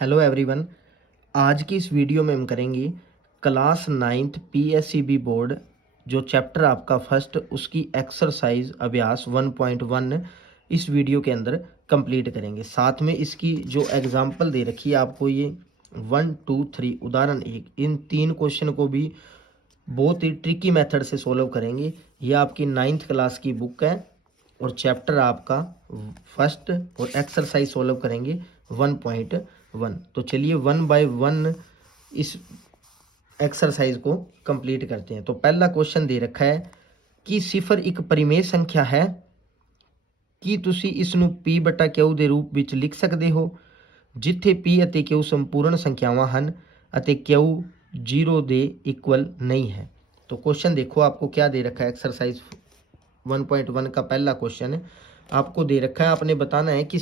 Hello everyone. आज की इस वीडियो में हम करेंगे क्लास 9th पीएससीबी बोर्ड जो चैप्टर आपका फर्स्ट उसकी एक्सरसाइज अभ्यास 1.1 इस वीडियो के अंदर कंप्लीट करेंगे। साथ में इसकी जो एग्जांपल दे रखी है आपको, ये 1, 2, 3 उदाहरण 1, इन 3 क्वेश्चन को भी बहुत ही ट्रिकी मेथड से सोल्व करेंगे। ये आपकी 9th क्लास की बुक है और चैप्टर आपका फर्स्ट और एक्सरसाइज सोल्व करेंगे 1.1। तो चलिए 1 बाय 1 इस एक्सरसाइज को कंप्लीट करते हैं। तो पहला क्वेश्चन दे रखा है कि सिफर एक परिमेय संख्या है कि तुसी इसनू p/q ਦੇ ਰੂਪ ਵਿੱਚ ਲਿਖ ਸਕਦੇ ਹੋ ਜਿੱਥੇ p ਅਤੇ q ਸੰਪੂਰਨ ਸੰਖਿਆਵਾਂ ਹਨ ਅਤੇ q 0 ਦੇ इक्वल नहीं है। तो क्वेश्चन देखो आपको क्या दे रखा है। एक्सरसाइज 1.1 का पहला क्वेश्चन आपको दे रखा है, आपने बताना है कि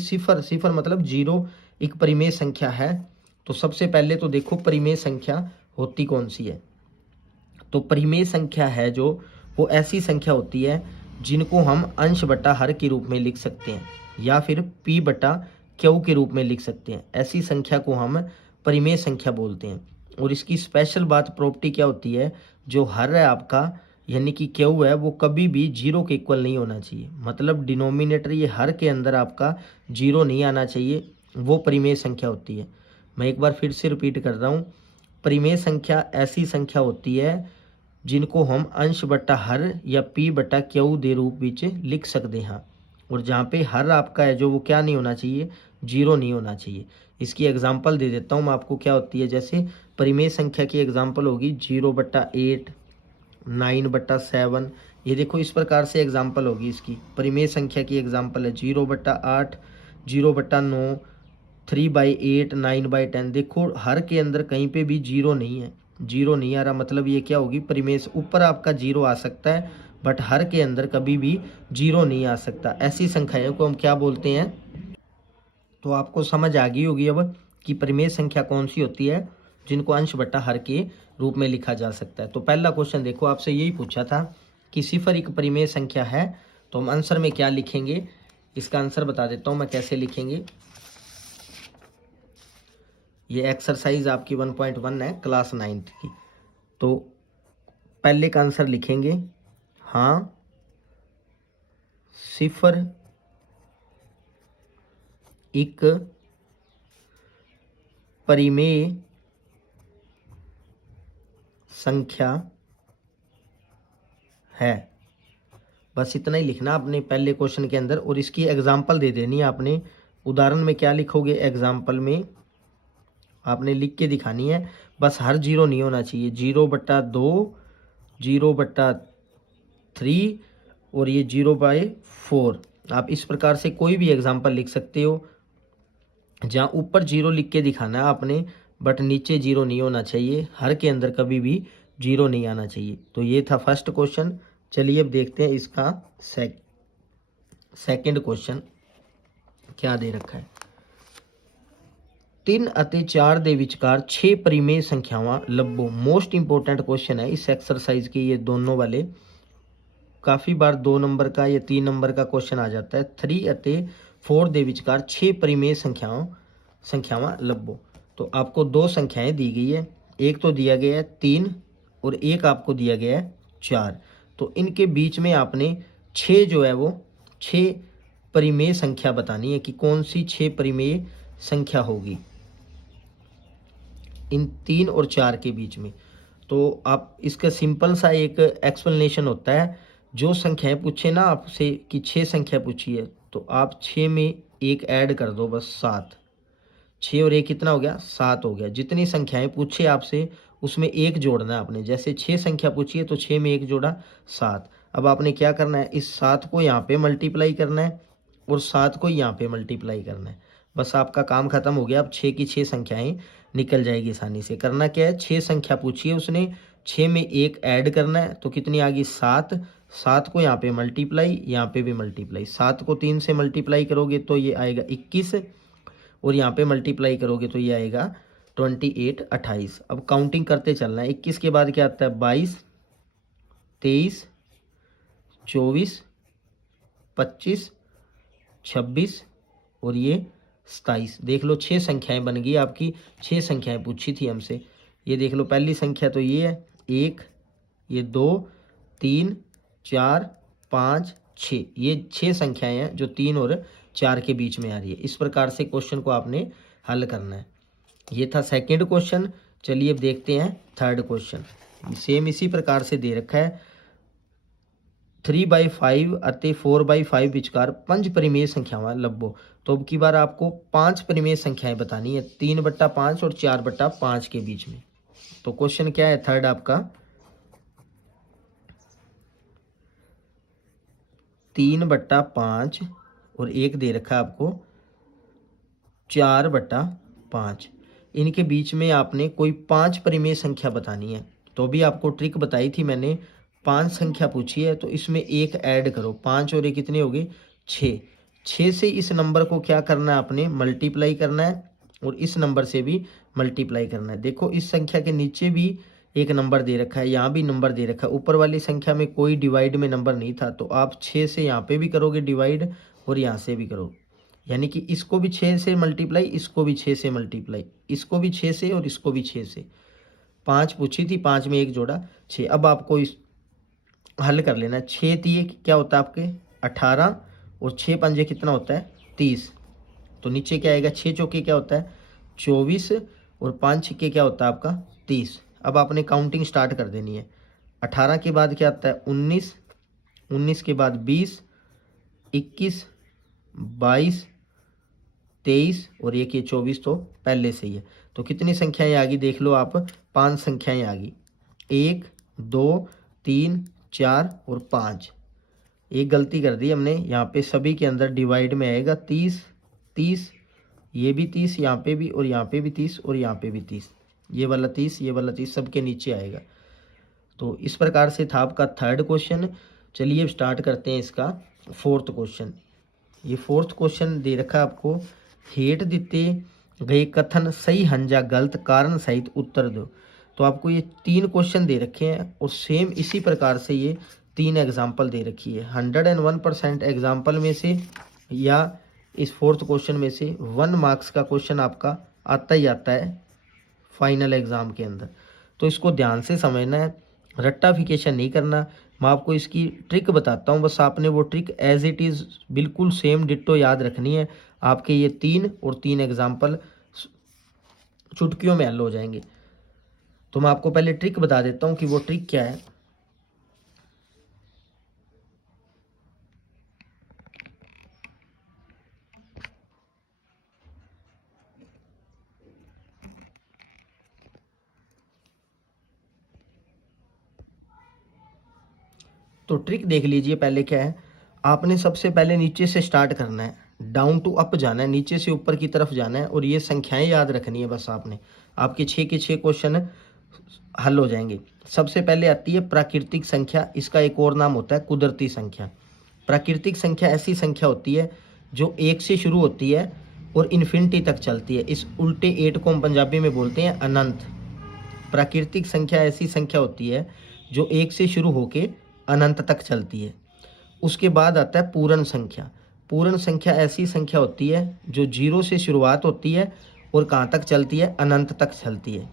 सिफर मतलब 0 एक परिमेय संख्या है। तो सबसे पहले तो देखो परिमेय संख्या होती कौन सी है। तो परिमेय संख्या है जो वो ऐसी संख्या होती है जिनको हम अंश बटा हर के रूप में लिख सकते हैं या फिर p/q के रूप में लिख सकते हैं। ऐसी संख्या को हम परिमेय संख्या बोलते हैं। और इसकी स्पेशल बात प्रॉपर्टी क्या होती है, जो हर है आपका यानी कि q है वो कभी भी 0 के इक्वल नहीं होना चाहिए। मतलब डिनोमिनेटर ये हर के अंदर आपका 0 नहीं आना चाहिए, वो परिमेय संख्या होती है। मैं एक बार फिर से रिपीट कर रहा हूँ, परिमेय संख्या ऐसी संख्या होती है जिनको हम अंश बटा हर या p/q ਦੇ रूप ਵਿੱਚ लिख सकते हैं। और जहाँ पे हर आपका है जो वो क्या नहीं होना चाहिए, 0 नहीं होना चाहिए। इसकी एग्जांपल दे देता हूँ मैं आपको क्या होती है। जैसे परिमेय संख्या की एग्जांपल होगी 0/8, 9/7। ये देखो इस प्रकार से एग्जांपल होगी इसकी। परिमेय संख्या की एग्जांपल है 0/8, 0/9, 3/8, 9/10। देखो हर के अंदर कहीं पे भी 0 नहीं है, 0 नहीं आ रहा, मतलब ये क्या होगी परिमेय। ऊपर आपका 0 आ सकता है बट हर के अंदर कभी भी 0 नहीं आ सकता। ऐसी संख्याओं को हम क्या बोलते हैं। तो आपको समझ आ गई होगी अब कि परिमेय संख्या कौन सी होती है जिनको अंश बटा हर के रूप में लिखा जा सकता है। तो पहला क्वेश्चन देखो, आपसे यही पूछा था कि सिफर एक परिमेय संख्या है। तो हम आंसर में क्या लिखेंगे, इसका आंसर बता देता हूँ मैं कैसे लिखेंगे। ये एक्सरसाइज आपकी 1.1 है क्लास 9th की। तो पहले का आंसर लिखेंगे हाँ सिफर एक परिमेय संख्या है। बस इतना ही लिखना आपने पहले क्वेश्चन के अंदर और इसकी एग्जांपल दे देनी है आपने। उदाहरण में क्या लिखोगे, एग्जांपल में आपने लिख के दिखानी है। बस हर 0 नहीं होना चाहिए, 0/2, 0/3 और ये 0/4। आप इस प्रकार से कोई भी एग्जांपल लिख सकते हो जहाँ ऊपर 0 लिख के दिखाना है आपने बट नीचे 0 नहीं होना चाहिए, हर के अंदर कभी भी 0 नहीं आना चाहिए। तो ये था फर्स्ट क्वेश्चन। चलिए अब देखते हैं इसका सेकंड क्वेश्चन क्या दे रखा है। 3 ਅਤੇ 4 ਦੇ ਵਿਚਕਾਰ 6 परिमेय संख्यावां ਲੱਭੋ। मोस्ट इंपॉर्टेंट क्वेश्चन है इस एक्सरसाइज के, ये दोनों वाले। काफ़ी बार 2 नंबर का या 3 नंबर का क्वेश्चन आ जाता है। 3 ਅਤੇ 4 ਦੇ ਵਿਚਕਾਰ 6 परिमेय संख्यावां ਲੱਭੋ। तो आपको 2 संख्याएं दी गई है, एक तो दिया गया है 3 और एक आपको दिया गया है 4। तो इनके बीच में आपने 6 जो है वो 6 परिमेय संख्या बतानी है कि कौन सी 6 परिमेय संख्या होगी इन 3 और 4 के बीच में। तो आप इसका सिंपल सा एक एक्सप्लेनेशन होता है। जो संख्याएं पूछे ना आपसे कि 6 संख्या पूछी है तो आप 6 में एक ऐड कर दो, बस 7। 6 और 1 कितना हो गया, 7 हो गया। जितनी संख्याएं पूछे आपसे उसमें एक जोड़ना है आपने। जैसे 6 संख्या पूछी है तो 6 में एक जोड़ा 7। अब आपने क्या करना है, इस 7 को यहाँ पे मल्टीप्लाई करना है और 7 को यहाँ पे मल्टीप्लाई करना है। बस आपका काम खत्म हो गया। अब 6 की 6 संख्याएं निकल जाएगी आसानी से। करना क्या है, 6 संख्या पूछी है उसने, 6 में एक ऐड करना है तो कितनी आ गई 7। 7 को यहाँ पे मल्टीप्लाई, यहाँ पे भी मल्टीप्लाई। 7 को 3 से मल्टीप्लाई करोगे तो ये आएगा 21 और यहाँ पे मल्टीप्लाई करोगे तो ये आएगा 28, 28। अब काउंटिंग करते चलना है। 21 के बाद क्या आता है 22, 23, 24, 25, 26 और ये 27। देख लो 6 संख्याएं बन गई आपकी, 6 संख्याएं पूछी थी हमसे। ये देख लो पहली संख्या तो ये है 1, ये 2, 3, 4, 5, 6, ये 6 संख्याएं हैं जो 3 और 4 के बीच में आ रही है। इस प्रकार से क्वेश्चन को आपने हल करना है। ये था सेकंड क्वेश्चन। चलिए अब देखते हैं थर्ड क्वेश्चन। सेम इसी प्रकार से दे रखा है 3/5 ਅਤੇ 4/5 विचकार 5 परिमेय संख्याएं लभो। तो अब की बार आपको 5 परिमेय संख्याएं बतानी है 3/5 और 4/5 के बीच में। तो क्वेश्चन क्या है थर्ड आपका 3/5 और एक दे रखा है आपको 4/5। इनके बीच में आपने कोई 5 परिमेय संख्या बतानी है। तो भी आपको ट्रिक बताई थी मैंने, 5 संख्या पूछी है तो इसमें एक ऐड करो, 5 और ये कितने हो गए 6। 6 से इस नंबर को क्या करना है आपने मल्टीप्लाई करना है और इस नंबर से भी मल्टीप्लाई करना है। देखो इस संख्या के नीचे भी एक नंबर दे रखा है, यहाँ भी नंबर दे रखा है, ऊपर वाली संख्या में कोई डिवाइड में नंबर नहीं था, तो आप 6 से यहाँ पे भी करोगे डिवाइड और यहाँ से भी करोगे, यानी कि इसको भी 6 से मल्टीप्लाई, इसको भी 6 से मल्टीप्लाई, इसको भी 6 से और इसको भी 6 से। 5 पूछी थी, 5 में एक जोड़ा 6। अब आपको इस हल कर लेना है। 6 दिए क्या होता है आपके 18 और 6 पंजे कितना होता है 30। तो नीचे क्या आएगा 6 चौके क्या होता है 24 और 5 छक्के क्या होता है आपका 30। अब आपने काउंटिंग स्टार्ट कर देनी है। 18 के बाद क्या आता है 19, 19 के बाद 20, 21, 22, 23 और एक ये 24 तो पहले से ही है। तो कितनी संख्याएं आ गई देख लो आप, 5 संख्याएं आ गई, 1, 2, 3, 4 और 5। एक गलती कर दी हमने, यहाँ पे सभी के अंदर डिवाइड में आएगा 30, 30, ये भी 30 यहाँ पे भी, और यहाँ पे भी 30 और यहाँ पे भी 30, ये वाला 30, ये वाला 30 सबके नीचे आएगा। तो इस प्रकार से था आपका थर्ड क्वेश्चन। चलिए अब स्टार्ट करते हैं इसका फोर्थ क्वेश्चन। ये फोर्थ क्वेश्चन दे रखा आपको, हेठ दिते गए कथन सही हन या गलत कारण सहित उत्तर दो। तो आपको ये 3 क्वेश्चन दे रखे हैं और सेम इसी प्रकार से ये 3 एग्जाम्पल दे रखी है। 101% एग्जाम्पल में से या इस फोर्थ क्वेश्चन में से 1 मार्क्स का क्वेश्चन आपका आता ही आता है फाइनल एग्ज़ाम के अंदर। तो इसको ध्यान से समझना है, रट्टाफिकेशन नहीं करना। मैं आपको इसकी ट्रिक बताता हूँ, बस आपने वो ट्रिक एज इट इज़ बिल्कुल सेम डिट्टो याद रखनी है। आपके ये 3 और 3 एग्जाम्पल चुटकियों में हल हो जाएंगे। तो मैं आपको पहले ट्रिक बता देता हूँ कि वो ट्रिक क्या है। तो ट्रिक देख लीजिए, पहले क्या है, आपने सबसे पहले नीचे से स्टार्ट करना है, डाउन टू अप जाना है, नीचे से ऊपर की तरफ जाना है और ये संख्याएं याद रखनी है बस आपने। आपके 6 के 6 क्वेश्चन हल हो जाएंगे। सबसे पहले आती है प्राकृतिक संख्या, इसका एक और नाम होता है कुदरती संख्या। प्राकृतिक संख्या ऐसी संख्या होती है जो 1 से शुरू होती है और इन्फिनिटी तक चलती है। इस उल्टे 8 को हम पंजाबी में बोलते हैं अनंत। प्राकृतिक संख्या ऐसी संख्या होती है जो 1 से शुरू होके अनंत तक चलती है। उसके बाद आता है पूर्ण संख्या। पूर्ण संख्या ऐसी संख्या होती है जो 0 से शुरुआत होती है और कहाँ तक चलती है अनंत तक चलती है।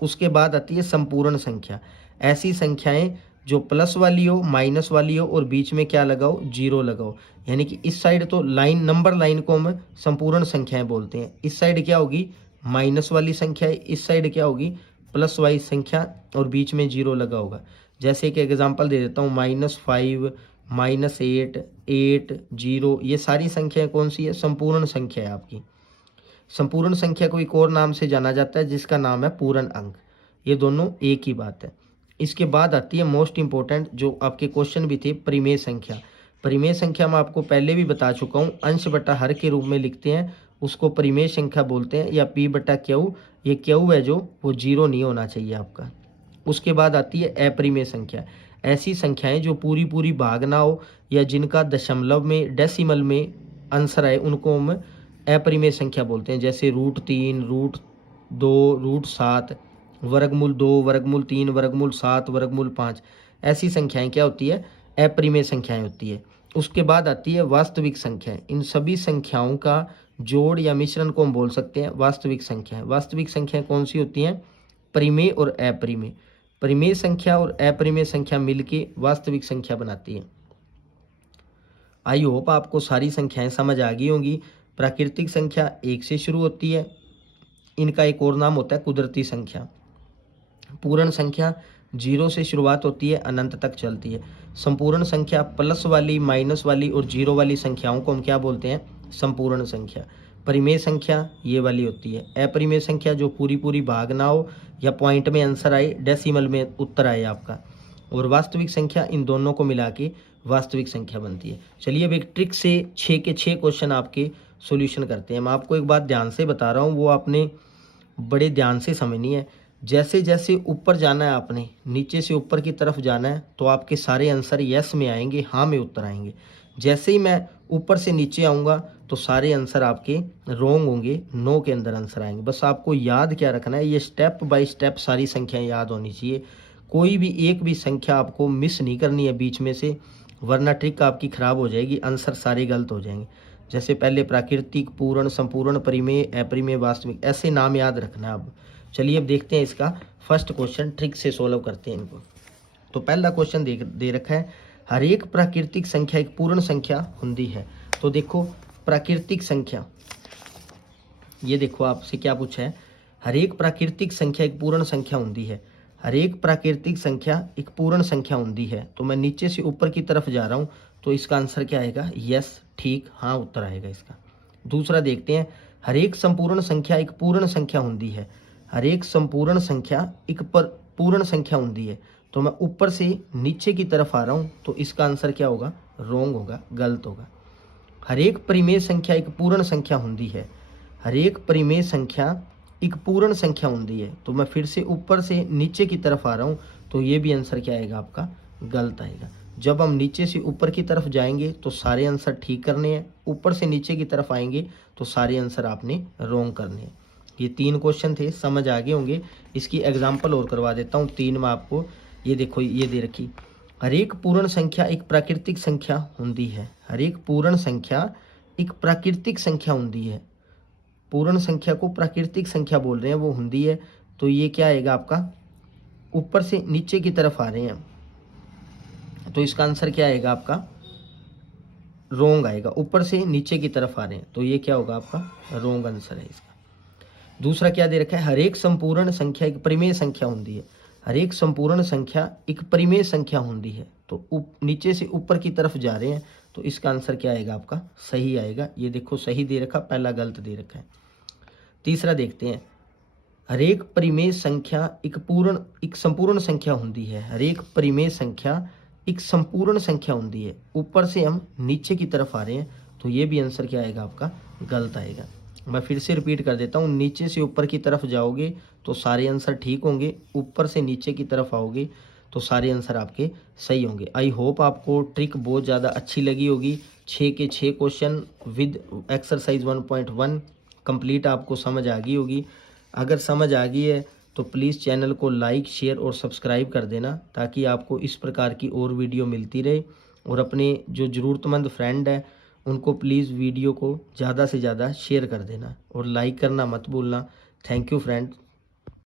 उसके बाद आती है संपूर्ण संख्या। ऐसी संख्याएं जो प्लस वाली हो, माइनस वाली हो और बीच में क्या लगाओ 0 लगाओ, यानी कि इस साइड तो लाइन नंबर लाइन को हम संपूर्ण संख्याएं बोलते हैं। इस साइड क्या होगी माइनस वाली संख्या, इस साइड क्या होगी प्लस वाली संख्या और बीच में 0 लगा होगा। जैसे कि एग्जांपल दे देता हूँ -5, -8, 8, 0, ये सारी संख्याएं कौन सी है संपूर्ण संख्या है आपकी। संपूर्ण संख्या को एक और नाम से जाना जाता है जिसका नाम है पूर्ण अंक। ये दोनों एक ही बात है। इसके बाद आती है मोस्ट इंपॉर्टेंट, जो आपके क्वेश्चन भी थे, परिमेय संख्या। परिमेय संख्या मैं आपको पहले भी बता चुका हूँ, अंश बटा हर के रूप में लिखते हैं, उसको परिमेय संख्या बोलते हैं, या P बटा क्यू। ये क्यू है जो वो 0 नहीं होना चाहिए आपका। उसके बाद आती है अपरिमेय संख्या। ऐसी संख्याएं जो पूरी पूरी भाग ना हो या जिनका दशमलव में डेसिमल में आंसर आए उनको हम अपरिमेय संख्या बोलते हैं। जैसे √3, √2, √7, वर्गमूल 2, वर्गमूल 3, वर्गमूल 7, वर्गमूल 5। ऐसी संख्याएं क्या होती है अपरिमेय संख्याएं होती है। उसके बाद आती है वास्तविक संख्याएं। इन सभी संख्याओं का जोड़ या मिश्रण को हम बोल सकते हैं वास्तविक संख्याएं। वास्तविक संख्याएं कौन सी होती हैं? परिमेय और अपरिमेय। परिमेय संख्या और अपरिमेय संख्या मिलके वास्तविक संख्या बनाती है। आई होप आपको सारी संख्याएं समझ आ गई होंगी। प्राकृतिक संख्या 1 से शुरू होती है। इनका एक और नाम होता है कुदरती संख्या। पूर्ण संख्या 0 से शुरुआत होती है, अनंत तक चलती है। संपूर्ण संख्या प्लस वाली, माइनस वाली और जीरो वाली संख्याओं को हम क्या बोलते हैं? संपूर्ण संख्या। परिमेय संख्या ये वाली होती है। अपरिमेय संख्या जो पूरी पूरी भाग ना हो या पॉइंट में आंसर आए, डेसिमल में उत्तर आए आपका। और वास्तविक संख्या, इन दोनों को मिला के वास्तविक संख्या बनती है। चलिए अब एक ट्रिक से 6 के 6 क्वेश्चन आपके सॉल्यूशन करते हैं। मैं आपको एक बात ध्यान से बता रहा हूँ, वो आपने बड़े ध्यान से समझनी है। जैसे जैसे ऊपर जाना है आपने, नीचे से ऊपर की तरफ जाना है, तो आपके सारे आंसर यस में आएंगे, हाँ में उत्तर आएंगे। जैसे ही मैं ऊपर से नीचे आऊँगा तो सारे आंसर आपके रॉन्ग होंगे, नो के अंदर आंसर आएंगे। बस आपको याद क्या रखना है, ये स्टेप बाय स्टेप सारी संख्याएं याद होनी चाहिए। कोई भी एक भी संख्या आपको मिस नहीं करनी है बीच में से, वरना ट्रिक आपकी खराब हो जाएगी, आंसर सारे गलत हो जाएंगे। जैसे पहले प्राकृतिक, पूर्ण, संपूर्ण, परिमेय, अपरिमेय, वास्तविक, ऐसे नाम याद रखना है। अब चलिए अब देखते हैं इसका फर्स्ट क्वेश्चन, ट्रिक से सोल्व करते हैं इनको। तो पहला क्वेश्चन दे रखा है, हर एक प्राकृतिक संख्या एक पूर्ण संख्या होती है। तो देखो प्राकृतिक संख्या, ये देखो आपसे क्या पूछा है, हर एक प्राकृतिक संख्या एक पूर्ण संख्या होती है। हर एक प्राकृतिक संख्या एक पूर्ण संख्या होती है। तो मैं नीचे से ऊपर की तरफ जा रहा हूँ, तो इसका आंसर क्या आएगा? यस, ठीक, हाँ उत्तर आएगा इसका। दूसरा देखते हैं, हर एक संपूर्ण संख्या एक पूर्ण संख्या होती है। हर एक संपूर्ण संख्या एक पूर्ण संख्या होती है। तो मैं ऊपर से नीचे की तरफ आ रहा हूँ, तो इसका आंसर क्या होगा? रॉन्ग होगा, गलत होगा। हर एक परिमेय संख्या एक पूर्ण संख्या होती है। हर एक परिमेय संख्या एक पूर्ण संख्या होती है। तो मैं फिर से ऊपर से नीचे की तरफ आ रहा हूँ, तो ये भी आंसर क्या आएगा आपका? गलत आएगा। जब हम नीचे से ऊपर की तरफ जाएंगे तो सारे आंसर ठीक करने हैं, ऊपर से नीचे की तरफ आएंगे तो सारे आंसर आपने रॉन्ग करने हैं। ये 3 क्वेश्चन थे, समझ आ गए होंगे। इसकी एग्जाम्पल और करवा देता हूँ 3 में आपको। ये देखो, ये दे रखी, हर एक पूर्ण संख्या एक प्राकृतिक संख्या होती है। हर एक पूर्ण संख्या एक प्राकृतिक संख्या होती है। पूर्ण संख्या को प्राकृतिक संख्या बोल रहे हैं, वो होती है। तो ये क्या आएगा आपका? ऊपर से नीचे की तरफ आ रहे हैं, तो इसका आंसर क्या आएगा आपका? रोंग आएगा। ऊपर से नीचे की तरफ आ रहे हैं, तो ये क्या होगा आपका? रोंग आंसर है इसका। दूसरा क्या दे रखा है, हर एक संपूर्ण संख्या एक परिमेय संख्या होती है। हर एक संपूर्ण संख्या एक परिमेय संख्या होती है। तो नीचे से ऊपर की तरफ जा रहे हैं, तो इसका आंसर क्या आएगा आपका? सही आएगा। ये देखो सही दे रखा, पहला गलत दे रखा है। तीसरा देखते हैं, हर एक परिमेय संख्या एक संपूर्ण संख्या होती है। हर एक परिमेय संख्या एक संपूर्ण संख्या होती है। ऊपर से हम नीचे की तरफ आ रहे हैं, तो ये भी आंसर क्या आएगा आपका? गलत आएगा। मैं फिर से रिपीट कर देता हूँ, नीचे से ऊपर की तरफ जाओगे तो सारे आंसर ठीक होंगे, ऊपर से नीचे की तरफ आओगे तो सारे आंसर आपके सही होंगे। आई होप आपको ट्रिक बहुत ज़्यादा अच्छी लगी होगी। 6 के 6 क्वेश्चन विद एक्सरसाइज 1.1 कंप्लीट आपको समझ आ गई होगी। अगर समझ आ गई है तो प्लीज़ चैनल को लाइक, शेयर और सब्सक्राइब कर देना, ताकि आपको इस प्रकार की और वीडियो मिलती रहे। और अपने जो ज़रूरतमंद फ्रेंड है उनको प्लीज़ वीडियो को ज़्यादा से ज़्यादा शेयर कर देना और लाइक करना मत भूलना। Thank you friend.